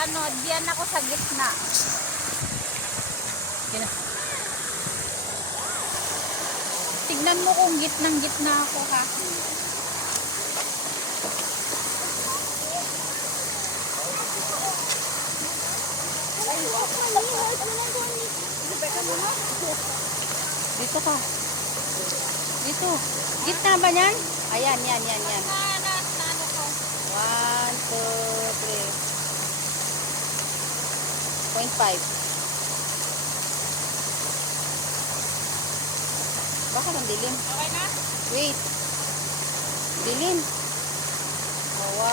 ano, diyan ako sa gitna. Yan na. Tignan mo kung gitnang-gitna ako ha. Dito ka. Dito. Gitna ba yan? Ayan, yan. Ano ko? 1, 2, 3. 0.5. Bakit ang dilim? Okay na? Wait. Dilim. 1, 2,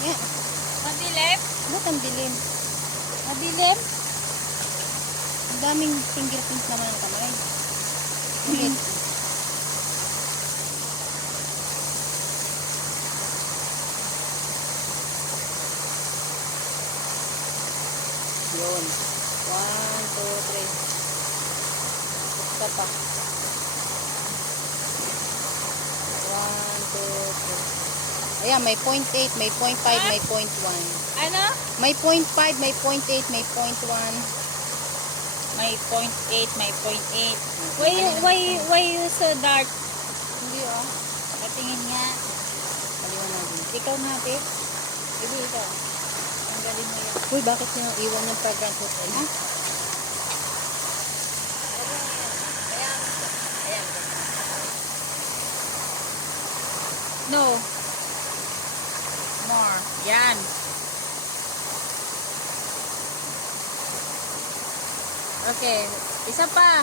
3. Yeah. Madilim? Ba't ang dilim? Madilim? Ang daming fingerprint naman ng kamay. Ulit. Yun. 1, 2, 3. Isa pa. 1, 2, 3. Ayan, may 0.8, may 0.5, may 0.1. Ano? May 0.5, may 0.8, may 0.1. May 0.8, may 0.8. Ano Why you so dark? Hindi Patingin nga. Kaliwan na din. Ikaw nga, te. Hindi ikaw. Ang galing mo yun. Uy, bakit niyo iwan yung fragrance hotel? Ha? No. More. Yan. Okay. Isa pa.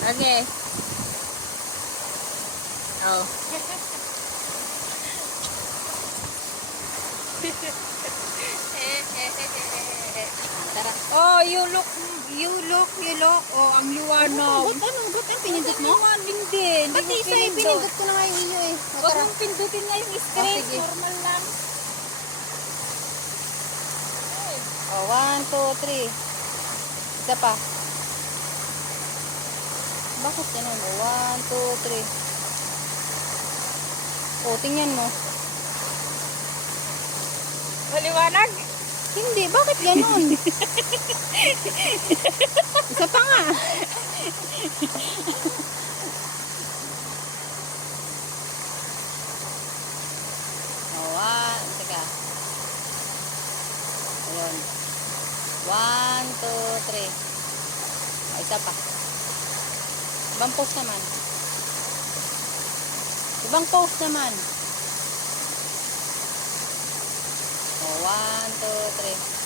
Okay. Oh. Tara. Oh, you look. Oh, ang liwanag. Ba't ano? Ba't ang pinindot mo? Hindi. Ba't Hindi ko isa yung pinindot. pinindot ko na nga yung inyo eh. O, Huwag tara. mong pindutin nga yung straight. sige. Normal lang. Oh, 1, 2, 3. Isa pa. Bakit ganun? Oh, 1, 2, 3. Oh, tingnan mo. Maliwanag? Hindi, bakit ganun? Isa pa nga. Oh, 1. Teka. Ayun. 1, 2, 3. Oh, isa pa. Ibang post naman. Ibang post naman. Oh, 1, 2, 3.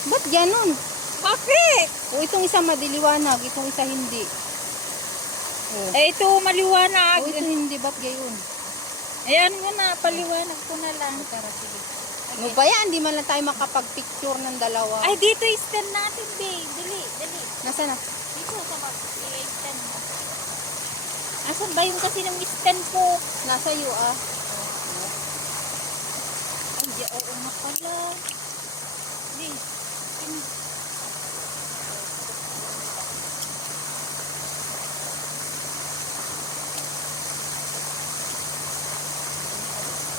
Ba't ganun? Bakit? O, itong isa madiliwanag, itong isa hindi. Oh. Eh, ito maliwanag. O, ito hindi, ba't gayon? Ayan mo na, paliwanag ko na lang. Tara, sige. Ano ba yan? Hindi man lang tayo makapag-picture ng dalawa. Ay, dito i-stand natin, babe. Dali. Nasaan na? Dito sa mag-i-stand mo. Asan ba yung kasi ng stand ko? Nasa iyo, ah. Ay, oo nga pala. Babe,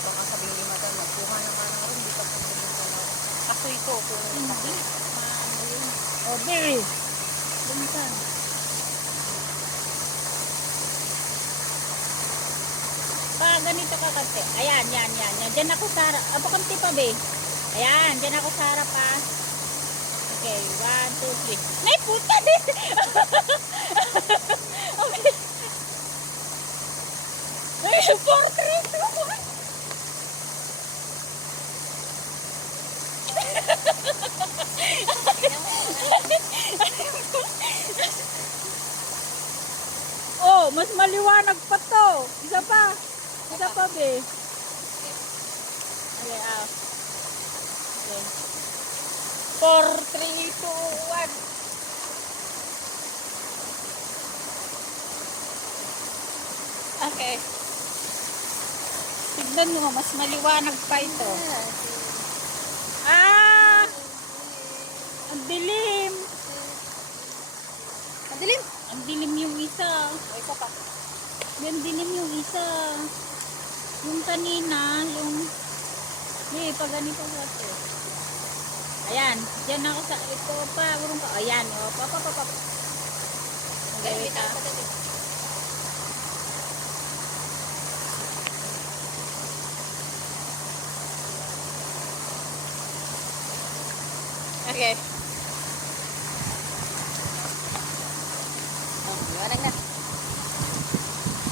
Baka sabihin ni Madam, magkuha naman ng room, di pa pumili ko na. Kaso ito, kung hindi. Maano yun. Oh, babe. Buntan. Pa, ganito ka kante. Ayan. Diyan ako sa harap. Abakante pa, babe. Ayan, diyan ako sa harap, pa. Okay, 1, 2, 3. May puta din! Okay. Ay, 4, 3, 2, 1. Oh, mas maliwanag pa to. Isa pa, be. Okay, Okay. 4, 3, 2, 1. Okay. Tignan nyo, mas maliwanag pa ito. Ah! Ang dilim. Madilim. Ang dilim yung isa. O, isa pa. Yan dilim yung isa. Yung kanina, yung... Hindi, pag ganito kasi. Ayan, dyan ako sa... Ito pa, urong pa. Ayan, o, pa. Gawin ka. Okay. Oh, liwanag na.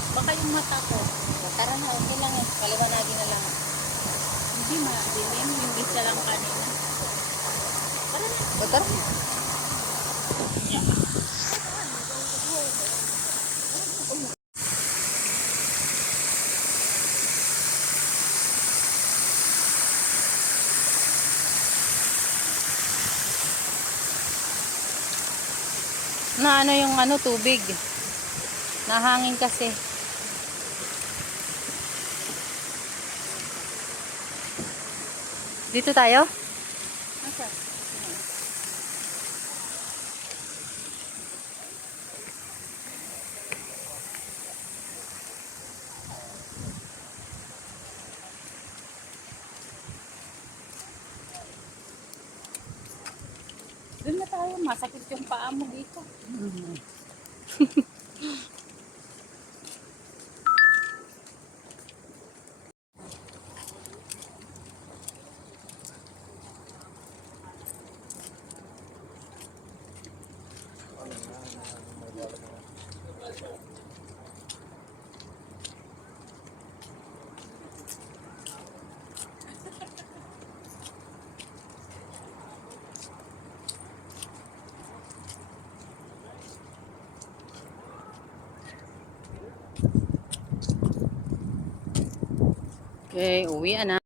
Baka yung mata ko. Tara na, okay lang eh. Paliwanagin na lang. Hindi madilim. Yung isa lang kanina. Tara na. O, tara. Na ano yung ano, tubig. Nahangin kasi. Dito tayo? Asa? Doon na tayo. Masakit yung paa mo dito. Okay, uwi na.